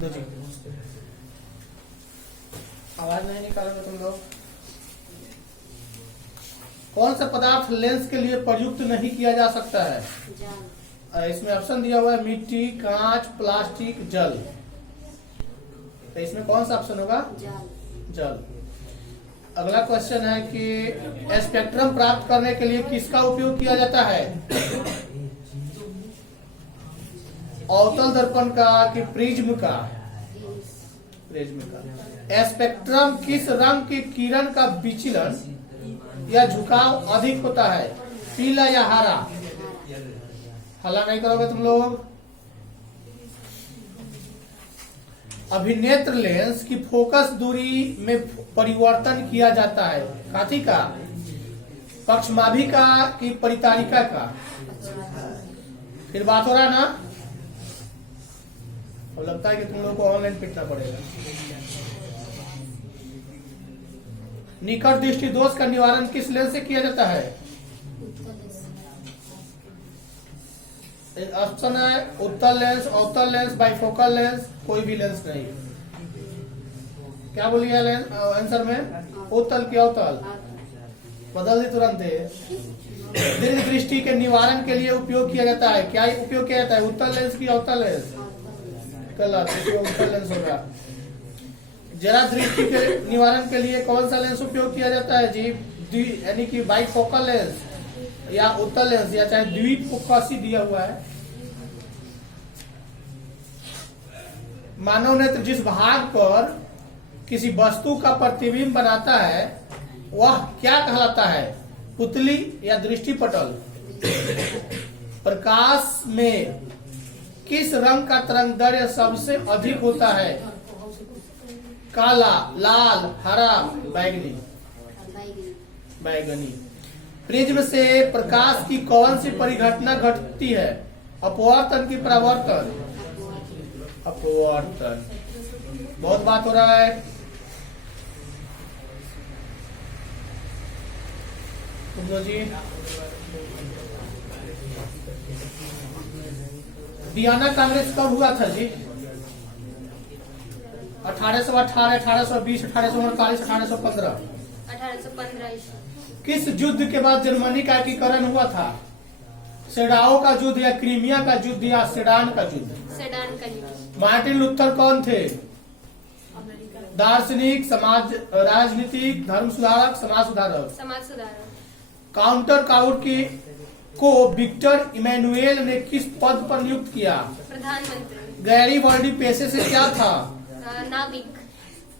दो जी, आवाज नहीं निकालोगे तुम लोग। कौन सा पदार्थ लेंस के लिए प्रयुक्त नहीं किया जा सकता है? इसमें ऑप्शन दिया हुआ है मिट्टी, कांच, प्लास्टिक, जल। तो इसमें कौन सा ऑप्शन होगा? जल। अगला क्वेश्चन है कि स्पेक्ट्रम प्राप्त करने के लिए किसका उपयोग किया जाता है? अवतल दर्पण का कि प्रिज्म का? प्रिज्म का। स्पेक्ट्रम किस रंग की किरण का विचलन या झुकाव अधिक होता है, पीला या हरा? हल्ला नहीं करोगे तुम लोग। अभिनेत्र लेंस की फोकस दूरी में परिवर्तन किया जाता है काथी का? पक्षमाभिका की परितारिका का? फिर बात हो रहा है ना। अब लगता है कि तुम लोगों को ऑनलाइन पिटना पड़ेगा। निकट दृष्टि दोष का निवारण किस लेंस से किया जाता है? ऑप्शन है उत्तल लेंस, अवतल लेंस, बाइफोकल लेंस, कोई भी लेंस नहीं। क्या बोलिए आंसर में? उत्तल की अवतल? बदल दी तुरंत। दीर्घ दृष्टि के निवारण के लिए उपयोग किया जाता है, क्या उपयोग किया जाता है? उत्तल लेंस की अवतल लेंस? गलत, उत्तल लेंस होगा। जरा दृष्टि के निवारण के लिए कौन सा लेंस उपयोग किया जाता है जी? यानी कि बाइफोकल लेंस या उत्तल लेंस या चाहे द्विफोकसी दिया हुआ है। मानव नेत्र जिस भाग पर किसी वस्तु का प्रतिबिंब बनाता है वह क्या कहलाता है? पुतली या दृष्टिपटल? प्रकाश में किस रंग का तरंगदैर्घ्य सबसे अधिक होता है? काला, लाल, हरा, बैगनी? बैगनी। प्रिज्म से प्रकाश की कौन सी परिघटना घटती है? अपवर्तन की परावर्तन? अपवर्तन। बहुत बात हो रहा है। जी वियना कांग्रेस कब हुआ था जी? 1818, 1820, 1848, 1815? 1815। किस युद्ध के बाद जर्मनी का एकीकरण हुआ था? सेडाओ का युद्ध या क्रीमिया का युद्ध या सेडान का युद्ध? सेडान का युद्ध। मार्टिन लूथर कौन थे? दार्शनिक, समाज राजनीतिक, धर्म सुधारक, समाज सुधारक? समाज सुधारक। काउंटर काउरकी को विक्टर इमैनुएल ने किस पद पर नियुक्त किया? प्रधानमंत्री। गैरी वर्डी पेशे से क्या था? नाविक।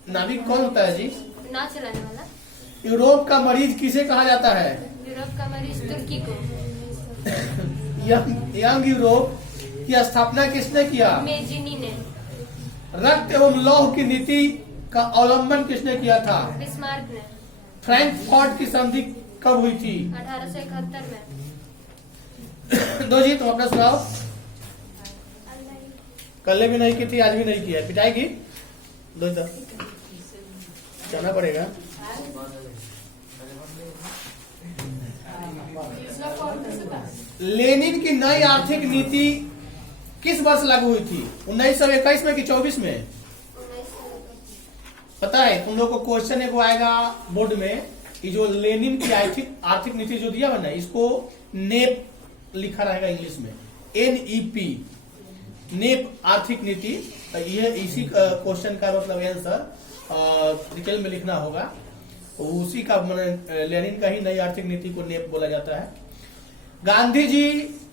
नाविक कौन होता है जी? नाव चलाने वाला। यूरोप का मरीज किसे कहा जाता है? यूरोप का मरीज तुर्की को। यंग यूरोप की स्थापना किसने किया? मेजिनी ने। रक्त एवं लौह की नीति का अवलंबन किसने किया था? बिस्मार्क ने। फ्रैंकफर्ट की संधि कब हुई थी? 1871 में। दो जी, तुम अपना सुनाओ। कल भी नहीं की थी, आज भी नहीं किया, पिटाई की? दो इधर जाना पड़ेगा। लेनिन की नई आर्थिक नीति किस वर्ष लागू हुई थी? 1921 में कि 24 में? पता है तुम लोग को क्वेश्चन एगो आएगा बोर्ड में, कि जो लेनिन की आर्थिक नीति जो दिया है ना, इसको नेप लिखा रहेगा इंग्लिश में, NEP, नेप आर्थिक नीति। ये इसी क्वेश्चन का मतलब आंसर डिटेल में लिखना होगा। उसी का लेनिन का ही नई आर्थिक नीति को नेप बोला जाता है। गांधी जी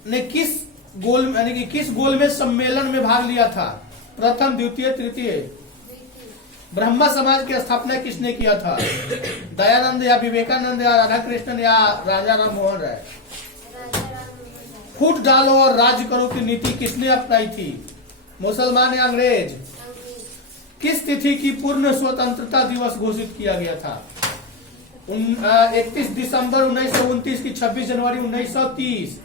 ने किस गोल यानी कि किस गोलमेज सम्मेलन में भाग लिया था? प्रथम, द्वितीय, तृतीय? ब्रह्मा समाज की स्थापना किसने किया था? दयानंद या विवेकानंद या राधा कृष्णन या राजा राम मोहन राय? फूट डालो और राज करो की नीति किसने अपनाई थी? मुसलमान या अंग्रेज? किस तिथि की पूर्ण स्वतंत्रता दिवस घोषित किया गया था? 31 दिसंबर 1929 की 26 जनवरी 1930?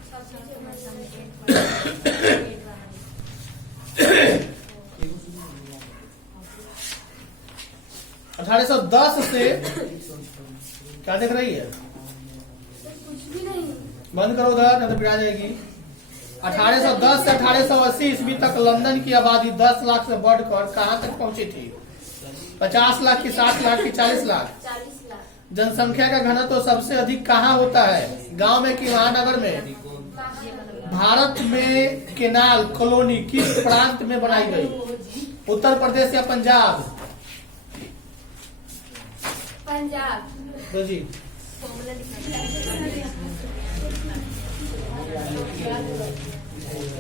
1810 से क्या देख रही है? कुछ भी नहीं। बंद करो उधर, नहीं तो पिटा जाएगी। 1810 से 1880 ईस्वी तक लंदन की आबादी 10 लाख से बढ़कर कहां तक पहुंची थी? 50 लाख की, 60 लाख की, 40 लाख? 40 लाख। जनसंख्या का घनत्व सबसे अधिक कहाँ होता है? गांव में कि महानगर में? भारत में केनाल कॉलोनी किस प्रांत में बनाई गई? उत्तर प्रदेश या पंजाब? पंजाब। तो जी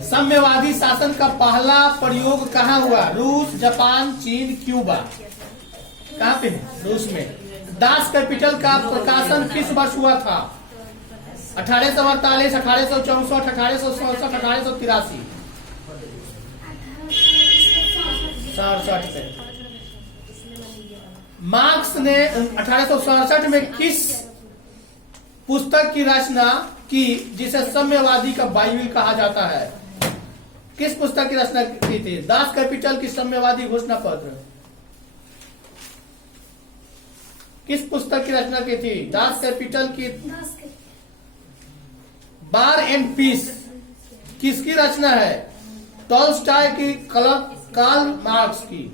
साम्यवादी शासन का पहला प्रयोग कहाँ हुआ? रूस, जापान, चीन, क्यूबा? कहाँ पे? रूस में। दास कैपिटल का प्रकाशन किस वर्ष हुआ था? 1848, 1864, 1867, 1883? 67 में। मार्क्स ने 1867 में किस पुस्तक की रचना की जिसे साम्यवादी का बाइबिल कहा जाता है? किस पुस्तक की रचना की थी? दास कैपिटल की साम्यवादी घोषणा पत्र? किस पुस्तक की रचना की थी? दास कैपिटल की? बार एंड पीस किसकी रचना है? टॉलस्टॉय की, कार्ल मार्क्स की?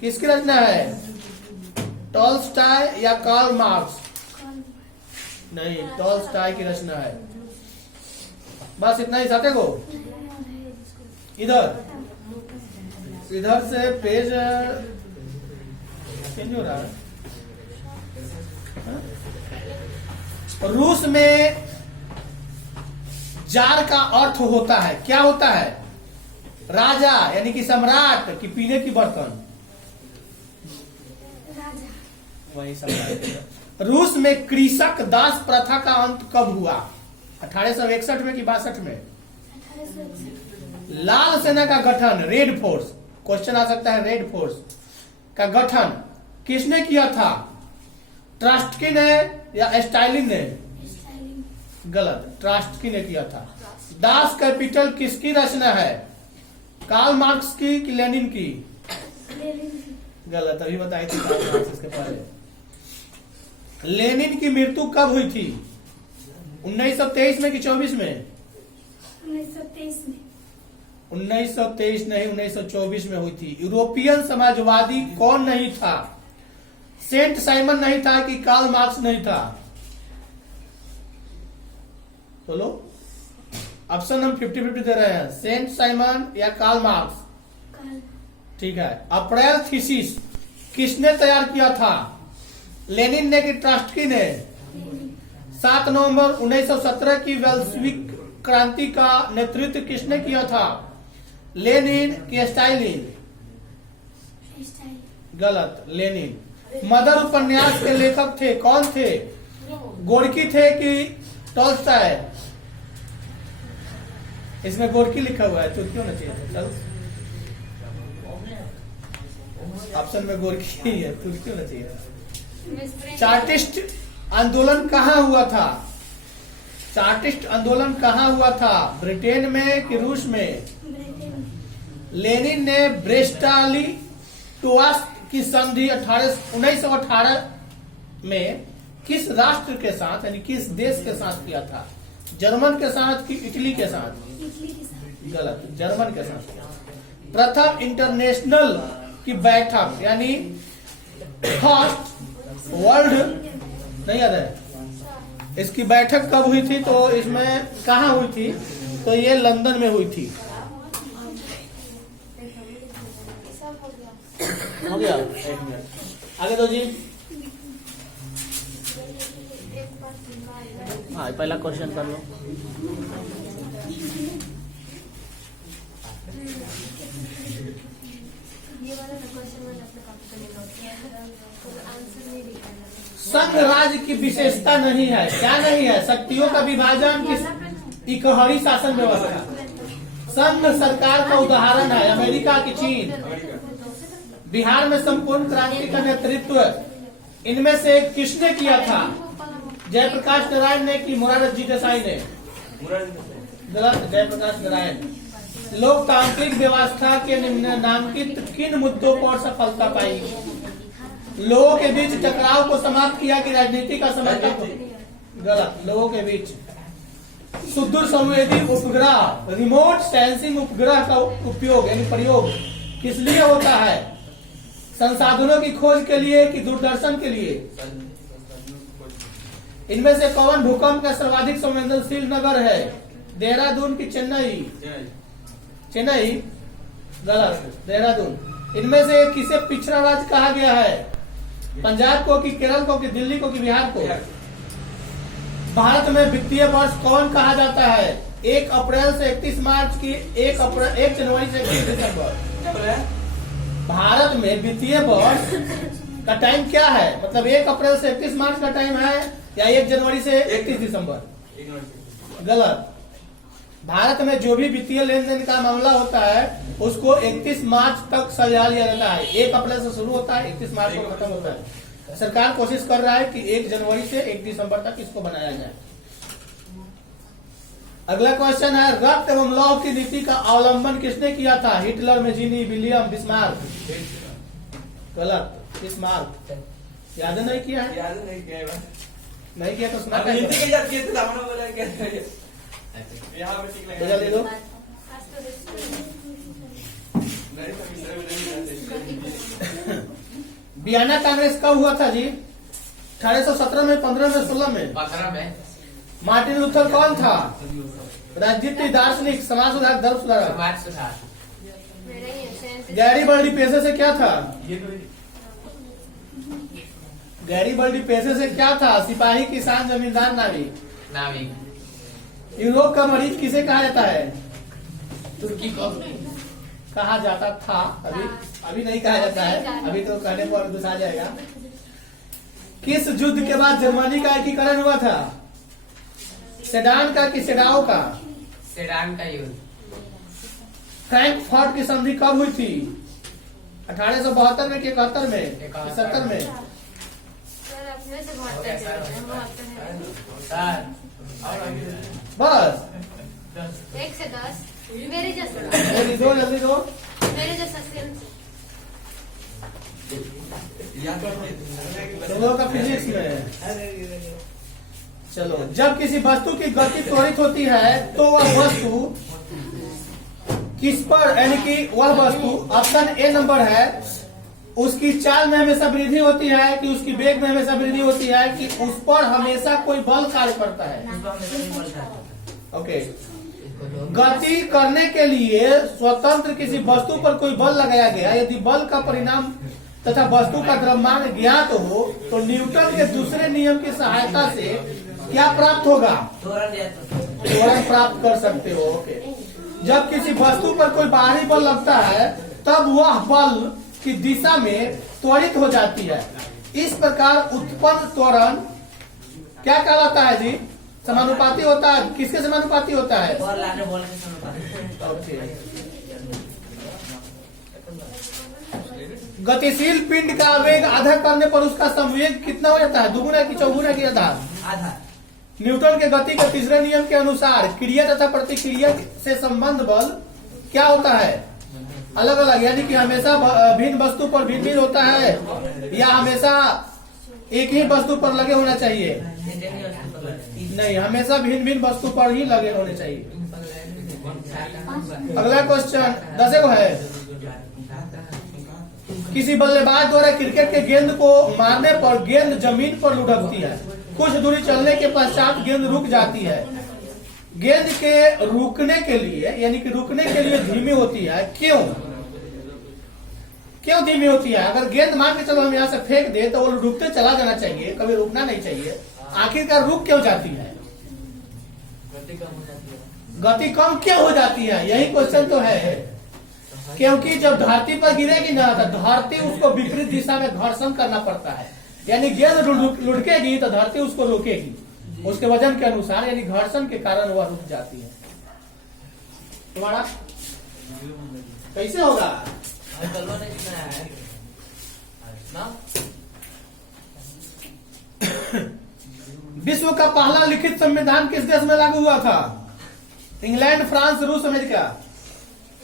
किसकी रचना है? टॉलस्टॉय या कार्ल मार्क्स? नहीं, टॉलस्टॉय की रचना है। बस इतना ही साथे को। इधर से पेज चेंज हो रहा है। रूस में जार का अर्थ होता है, क्या होता है? राजा यानी कि सम्राट की पीने की बर्तन? वही सम्राट। रूस में कृषक दास प्रथा का अंत कब हुआ? 1861 में कि 62 में? लाल सेना का गठन, रेड फोर्स, क्वेश्चन आ सकता है, रेड फोर्स का गठन किसने किया था? ट्रॉट्स्की ने या स्टालिन ने? गलत, ट्रॉट्स्की ने किया था। दास कैपिटल किसकी रचना है? कार्ल मार्क्स की कि लेनिन की? गलत, अभी बताई थी कार्ल मार्क्स इसके पहले। लेनिन की मृत्यु कब हुई थी? 1923 में कि 24 में? 1923 में। 1923 नहीं, 1924 में हुई थी। यूरोपियन समाजवादी कौन नहीं था? सेंट साइमन नहीं था कि कार्ल मार्क्स नहीं था? बोलो, ऑप्शन हम 50-50 दे रहे हैं। सेंट साइमन या कार्ल मार्क्स? ठीक है। अप्रैल थीसिस किसने तैयार किया था? लेनिन ने कि ट्रॉट्स्की ने? 7 नवंबर 1917 की वेल्सविक क्रांति का नेतृत्व किसने किया था? लेनिन कि स्टालिन? गलत, लेनिन। मदर उपन्यास के लेखक थे, कौन थे? गोर्की थे कि टॉलस्टॉय? इसमें गोर्की लिखा हुआ है तो क्यों ना चाहिए? चल, ऑप्शन में गोर्की ही है, तो क्यों ना चाहिए? चार्टिस्ट आंदोलन कहाँ हुआ था? चार्टिस्ट आंदोलन कहाँ हुआ था? ब्रिटेन में कि रूस में? लेनिन ने ब्रेस्ट-लिटोव्स्क की संधि 1918 में किस राष्ट्र के साथ यानी किस देश के साथ किया था? जर्मन के साथ कि इटली के साथ? गलत, जर्मन के साथ। प्रथम इंटरनेशनल की बैठक यानी फर्स्ट वर्ल्ड नहीं याद है, इसकी बैठक कब हुई थी? तो इसमें कहाँ हुई थी? तो ये लंदन में हुई थी। हो गया, एक मिनट आगे दो जी। हाँ, पहला क्वेश्चन कर लो। ये वाला क्वेश्चन मैंने अपने कॉपी पे नोट किया है, आंसर नहीं लिखा है। संघ राज्य की विशेषता नहीं है, क्या नहीं है? शक्तियों का विभाजन की इकहरी शासन व्यवस्था। संघ सरकार का उदाहरण है अमेरिका की चीन। बिहार में संपूर्ण क्रांति का नेतृत्व इनमें से किसने किया था? जयप्रकाश नारायण ने कि मोरारजी देसाई ने? गलत, जयप्रकाश नारायण। लोकतांत्रिक व्यवस्था के निम्नलिखित किन मुद्दों पर सफलता पाई? लोगों के बीच टकराव को समाप्त किया कि राजनीति का समर्थन? गलत, लोगों के बीच सुदूर संवेदी उपग्रह, रिमोट सेंसिंग उपग्रह का उपयोग यानी प्रयोग किस लिए होता है? संसाधनों की खोज के लिए कि दूरदर्शन के लिए? इनमें से कौन भूकंप का सर्वाधिक संवेदनशील नगर है? देहरादून की चेन्नई? चेन्नई गलत, देहरादून। इनमें से किसे पिछड़ा राज्य कहा गया है? पंजाब को कि केरल को कि दिल्ली को कि बिहार को? भारत में वित्तीय वर्ष कौन कहा जाता है? 1 अप्रैल से 31 मार्च की 1 जनवरी से 31 दिसंबर। भारत में वित्तीय वर्ष का टाइम क्या है? मतलब 1 अप्रैल से 31 मार्च का टाइम है या 1 जनवरी से 31 दिसंबर? गलत। भारत में जो भी वित्तीय लेन देन का मामला होता है उसको 31 मार्च तक सजा लिया जाता है। 1 अप्रैल से शुरू होता है, 31 मार्च को खत्म होता है। सरकार कोशिश कर रहा है कि 1 जनवरी से 1 दिसंबर तक इसको बनाया जाए। अगला क्वेश्चन है, रक्त एवं लौह की नीति का अवलंबन किसने किया था? Hitler, Mazzini, William, Bismarck? गलत, बिस्मार्क। याद नहीं किया है? याद नहीं किया है। नहीं किया तो सुना अब हिंदी के जब किए थे सामने बोला क्या यहाँ पे ठीक लगा। ले दो। नहीं तो मिश्रा में नहीं। वियना कांग्रेस कब हुआ था जी? 1817 में, 15 में, 16 में? 15 में। मार्टिन लूथर कौन था? राजनीति, दार्शनिक, समाज सुधारक, धर्म सुधारक? समाज सुधार। मेरा ही है। गैरी बर्डी पेशे से क्या था? ये तो गैरी बर्डी पेशे से क्या था? सिपाही, किसान, जमींदार, नाविक? नाविक। यूरोप का मरीज किसे कहा जाता है? तुर्की को कहा जाता था, अभी नहीं कहा जाता है। अभी तो कहने पर गुस्सा आ जाएगा। किस युद्ध के बाद जर्मनी का एकीकरण हुआ था? सेडान का कि सेडाओ का? सेडान का युद्ध। फ्रैंकफर्ट की संधि कब हुई थी? 1872 में कि 71 में? 70 में? सर अपने से बहुत है। सर बस 1 से 10 मेरे जैसा। जल्दी दो, जल्दी दो। मेरे जैसा सेम। तुम लोगों का फिजिक्स में है। चलो, जब किसी वस्तु की गति त्वरित होती है तो वह वस्तु किस पर, यानी कि वह वस्तु, ऑप्शन ए नंबर है, उसकी चाल में हमेशा वृद्धि होती है कि उसकी वेग में हमेशा वृद्धि होती है कि उस पर हमेशा कोई बल कार्य करता है? ओके। गति करने के लिए स्वतंत्र किसी वस्तु पर कोई बल लगाया गया, यदि बल का परिणाम तथा वस्तु का द्रव्यमान ज्ञात हो तो न्यूटन के दूसरे नियम की सहायता से क्या प्राप्त होगा? त्वरण प्राप्त कर सकते हो। ओके। जब किसी वस्तु पर कोई बाहरी बल लगता है तब वह बल की दिशा में त्वरित हो जाती है। इस प्रकार उत्पन्न त्वरण क्या कहलाता है जी? समानुपाती होता है। किसके समानुपाती होता है? ओके। गतिशील पिंड का वेग आधा करने पर उसका संवेग कितना हो जाता है? दुगुना की चौगुना की आधा? आधा। न्यूटन के गति के तीसरे नियम के अनुसार क्रिया तथा प्रतिक्रिया से संबंध बल क्या होता है? अलग अलग, यानी कि हमेशा भिन्न वस्तु पर भिन्न भिन्न होता है या हमेशा एक ही वस्तु पर लगे होना चाहिए? नहीं, हमेशा भिन्न भिन्न वस्तु पर ही लगे होने चाहिए। अगला क्वेश्चन 10 को है, किसी बल्लेबाज द्वारा क्रिकेट के गेंद को मारने पर गेंद जमीन पर लुढ़कती है। कुछ दूरी चलने के पश्चात गेंद रुक जाती है। गेंद के रुकने के लिए, यानी कि रुकने के लिए धीमी होती है। क्यों धीमी होती है? अगर गेंद मान के चलो हम यहाँ से फेंक दे तो वो रुकते चला जाना चाहिए, कभी रुकना नहीं चाहिए। आखिरकार रुक क्यों जाती है? गति कम क्यों हो जाती है? यही क्वेश्चन तो है। क्योंकि जब धरती पर गिरेगी ना तो धरती उसको विपरीत दिशा में घर्षण करना पड़ता है, यानी गेंद लुढ़केगी तो धरती उसको रोकेगी उसके वजन के अनुसार, यानी घर्षण के कारण वह रुक जाती है। तुम्हारा कैसे होगा? विश्व का पहला लिखित संविधान किस देश में लागू हुआ था? इंग्लैंड, फ्रांस, रूस, अमेरिका?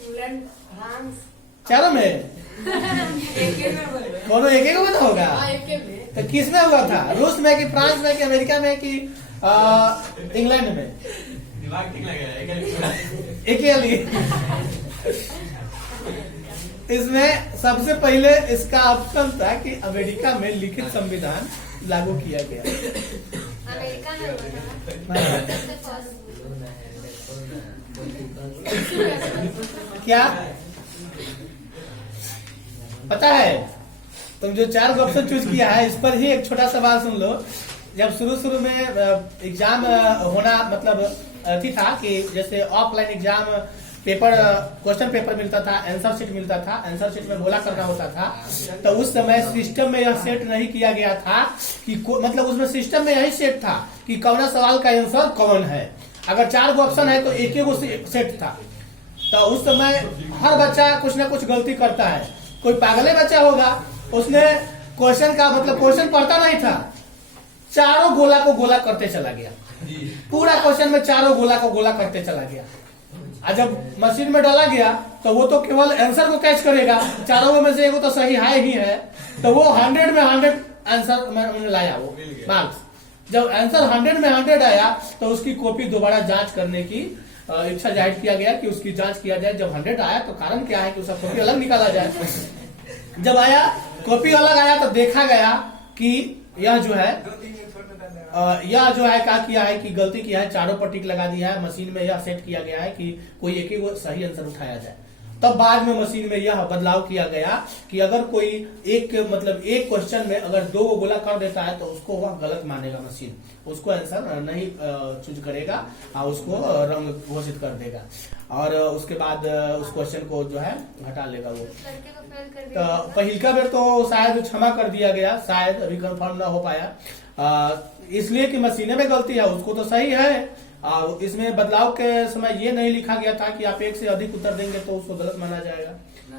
इंग्लैंड, फ्रांस, चारों में दोनों एक एक में होगा। तो किस में हुआ था? रूस में कि फ्रांस में कि अमेरिका में कि इंग्लैंड में? दिमाग ठीक लगेगा एक ही लिए इसमें सबसे पहले इसका ऑप्शन था कि अमेरिका में लिखित संविधान लागू किया गया। अमेरिका है वो ना? हाँ। सबसे first। क्या पता है? तुम जो 4 ऑप्शन चूज किया है इस पर ही एक छोटा सवाल सुन लो। जब शुरू में एग्जाम होना मतलब अथी था कि जैसे offline exam paper question paper मिलता था, आंसर शीट मिलता था, आंसर शीट में गोला करना होता था, तो उस समय सिस्टम में यह सेट नहीं किया गया था कि मतलब उसमें सिस्टम में यही सेट था कि कौन सवाल का आंसर कौन है। अगर 4 ऑप्शन है तो एक ही सेट था। तो उस समय हर बच्चा कुछ ना कुछ गलती करता है। कोई पागले बच्चा होगा, उसने क्वेश्चन का मतलब क्वेश्चन पढ़ता नहीं था, चारों गोला को गोला करते चला गया। पूरा क्वेश्चन में चारों गोला को गोला करते चला गया। और जब मशीन में डाला गया तो वो तो केवल आंसर को कैच करेगा, चारों में से एक तो सही है ही है, तो वो 100 में 100 आंसर में लाया वो मार्क्स। जब आंसर 100 में 100 आया तो उसकी कॉपी दोबारा जांच करने की इच्छा जाहिर किया गया कि उसकी जांच किया जाए। जब 100 आया तो कारण क्या है कि उसका कॉपी अलग निकाला जाए। जब आया कॉपी अलग आया तो देखा गया कि यह जो है क्या किया है कि गलती किया है, चारों पर टिक लगा दिया है। मशीन में यह सेट किया गया है कि कोई एक ही सही आंसर उठाया जाए। तब बाद में मशीन में यह बदलाव किया गया कि अगर कोई एक क्वेश्चन में अगर 2 गोला कर देता है तो उसको वह गलत मानेगा, मशीन उसको आंसर नहीं चूज करेगा और उसको रंग घोषित कर देगा और उसके बाद उस क्वेश्चन को जो है हटा लेगा वो। लड़के को फेल कर तो दिया। पहिलका बेर तो शायद क्षमा कर दिया गया, शायद अभी कंफर्म ना हो पाया इसलिए कि मशीने में गलती है, उसको तो सही है। इसमें बदलाव के समय ये नहीं लिखा गया था कि आप 1 से अधिक उत्तर देंगे तो उसको गलत माना जाएगा।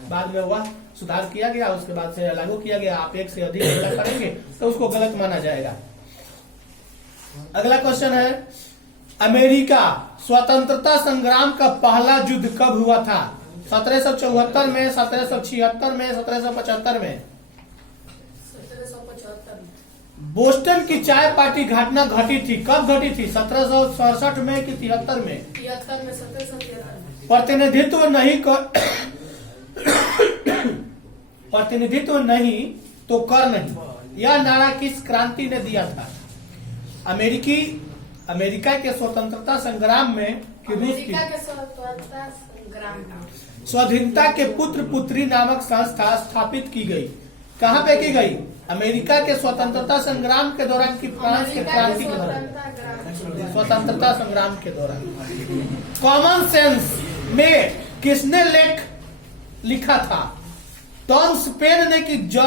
बाद में वह सुधार किया गया, उसके बाद से लागू किया गया, आप 1 से अधिक उत्तर करेंगे तो उसको गलत माना जाएगा। अगला क्वेश्चन है, अमेरिका स्वतंत्रता संग्राम का पहला युद्ध कब हुआ था? 1774 में, 1776 में, 1775 में? 1775 में। बोस्टन की चाय पार्टी घटना घटी थी, कब घटी थी? 1767 में कि 73 में? 73 में, 1773 में। प्रतिनिधित्व नहीं तो कर नहीं, यह नारा किस क्रांति ने दिया था? अमेरिका के स्वतंत्रता संग्राम में कि रूस की अमेरिका के स्वतंत्रता संग्राम में स्वाधीनता के पुत्र पुत्री नामक संस्था स्थापित की गई। कहाँ पे की गई? अमेरिका के स्वतंत्रता संग्राम के दौरान की फ्रांस के क्रांति के दौरान? स्वतंत्रता संग्राम के दौरान। कॉमन सेंस में किसने लेख लिखा था? टॉमस पेन ने कि क्या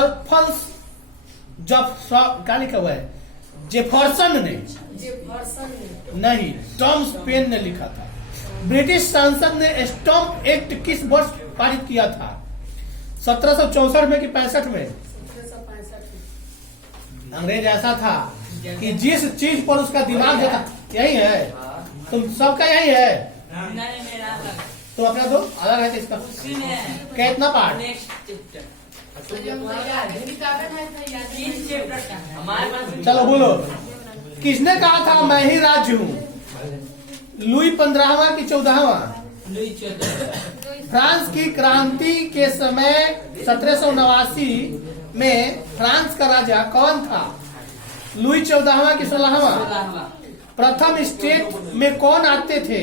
लिखा हुआ है? जेफरसन ने? नहीं, टॉमस पेन ने लिखा था। ब्रिटिश संसद ने स्टॉम्प एक्ट किस वर्ष पारित किया था? 1764 में कि 65 में? 1765 में। अंग्रेज ऐसा था कि जिस चीज पर उसका दिमाग जाता, यही है, तुम सबका यही है, नहीं मेरा अलग तो अपना दो अलग है। इसका उसी में है कितना पार्ट? नेक्स्ट चैप्टर चलो बोलो, किसने कहा था मैं ही राज्य हूँ? लुई 15वां कि 14वां? फ्रांस की क्रांति के समय 1789 में फ्रांस का राजा कौन था? लुई 14वां कि 16वां? प्रथम स्टेट में कौन आते थे?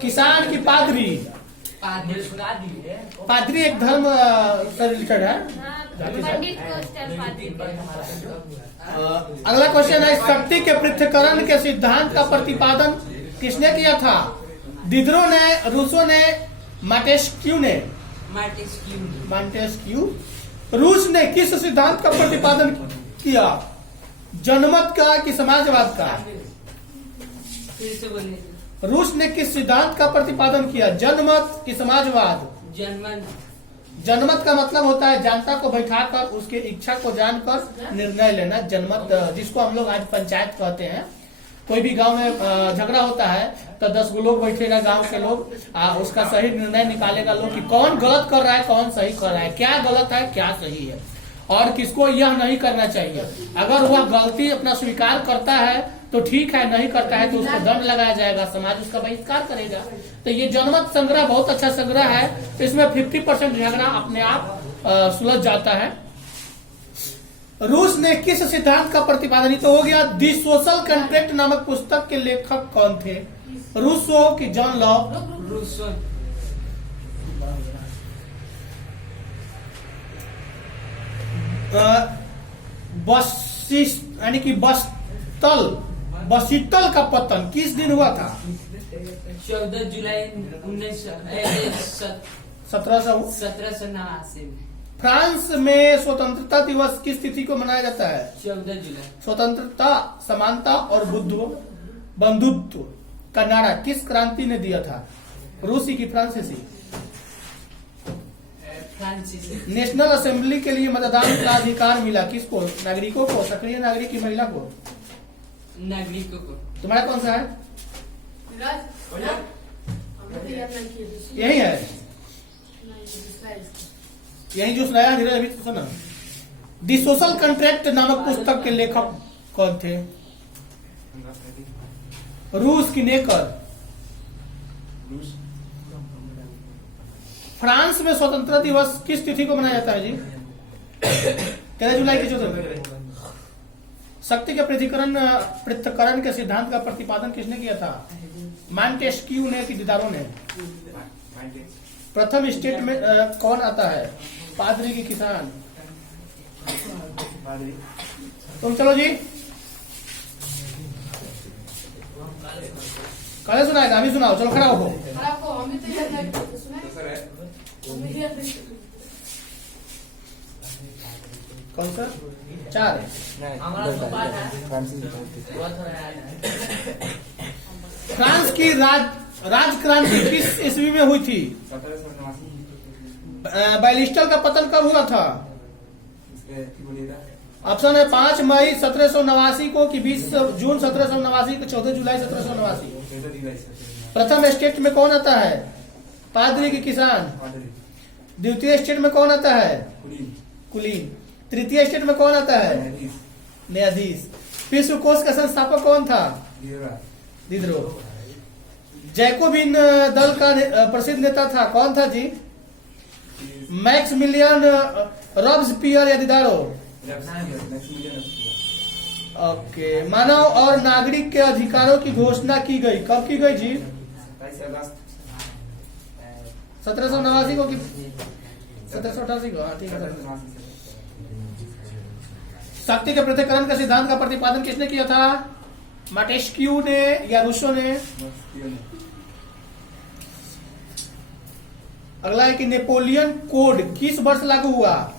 किसान की पादरी? पादरी एक धर्म से रिलेटेड है। हाँ, पंडित को स्टेप पाती अगला क्वेश्चन है, शक्ति के पृथक्करण के सिद्धांत का प्रतिपादन किसने किया था? डिडरो ने, रूसो ने, मांटेस्क्यू ने? मांटेस्क्यू। रूस ने किस सिद्धांत का प्रतिपादन किया? जनमत का कि समाजवाद का? फिर से बोलिए। रूस ने किस सिद्धांत का प्रतिपादन किया? जनमत कि समाजवाद? जनमत का मतलब होता है जनता को बैठाकर उसके इच्छा को जानकर निर्णय लेना। जनमत जिसको हम लोग आज पंचायत कहते हैं। कोई भी गांव में झगड़ा होता है तो 10 लोग बैठेगा, गांव के लोग उसका सही निर्णय निकालेगा लोग कि कौन गलत कर रहा है, कौन सही कर रहा है, क्या गलत है, क्या सही है और किसको यह नहीं करना चाहिए। अगर वह गलती अपना स्वीकार करता है तो ठीक है, नहीं करता है तो उसको दंड लगाया जाएगा, समाज उसका बहिष्कार करेगा। तो ये जनमत संग्रह बहुत अच्छा संग्रह है, तो इसमें 50% झगड़ा अपने आप सुलझ जाता है। रूस ने किस सिद्धांत का प्रतिपादन, तो हो गया दी सोशल कॉन्ट्रैक्ट नामक पुस्तक के लेखक कौन थे? रूसो की जॉन लॉक? रूसो। यानी कि बसितल का पतन किस दिन हुआ था? 14 जुलाई 1789 में। फ्रांस में स्वतंत्रता दिवस किस तिथि को मनाया जाता है? 14 जुलाई। स्वतंत्रता, समानता और बंधुत्व का नारा किस क्रांति ने दिया था? रूसी की फ्रांसीसी? फ्रांसीसी। नेशनल असेंबली के लिए मतदान का अधिकार मिला किसको? नागरिकों को, सक्रिय नागरिक की महिला को? नागरिकों को। तुम्हारा कौन सा है? विराज, हमने तो याद नहीं किया दूसरी। यही है, नहीं, दूसरा है इसका। यही जो सुनाया धीरे अभी सुना। दी सोशल कॉन्ट्रैक्ट नामक पुस्तक के लेखक कौन थे? रूस की नेकर? फ्रांस में स्वतंत्रता दिवस किस तिथि को मनाया जाता है जी? 13 जुलाई की 14। शक्ति के पृथक्करण के सिद्धांत का प्रतिपादन किसने किया था? मॉन्टेस्क्यू ने कि दिदारो ने? प्रथम स्टेट में कौन आता है? पादरी की किसान? तुम चलो जी, कल सुनाएगा, अभी सुनाओ, चलो खड़ा हो। आपको हमें तो याद नहीं किया, तो सुना है? हमें याद नहीं किया। कौन सा? 4 हमारा तो बात है। फ्रांस की राज क्रांति किस ईस्वी में हुई थी? 1789। बैलिस्टल का पतन कब हुआ था? ऑप्शन है 5 मई 1789 को कि 20 जून 1789 को 14 जुलाई 1789। प्रथम स्टेट में कौन आता है? पादरी की किसान? द्वितीय स्टेट में कौन आता है? कुलीन। तृतीय स्टेट में कौन आता है? न्यायाधीश। विश्व कोष का संस्थापक कौन था? दिदरो। जैकोबिन दल का प्रसिद्ध नेता था कौन था जी? मैक्सिमिलियन रॉब्सपियर या दिदारो? ओके। मानव और नागरिक के अधिकारों की घोषणा की गई, कब की गई जी? 1789 को कि 1788 को? हाँ ठीक है। शक्ति के पृथक्करण के सिद्धांत का प्रतिपादन किसने किया था? मॉन्टेस्क्यू ने या रूसो ने? अगला है कि नेपोलियन कोड किस वर्ष लागू हुआ?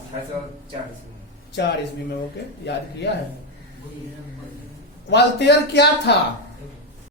4 ईस्वी में। ओके, याद किया है। वाल्टेयर क्या था?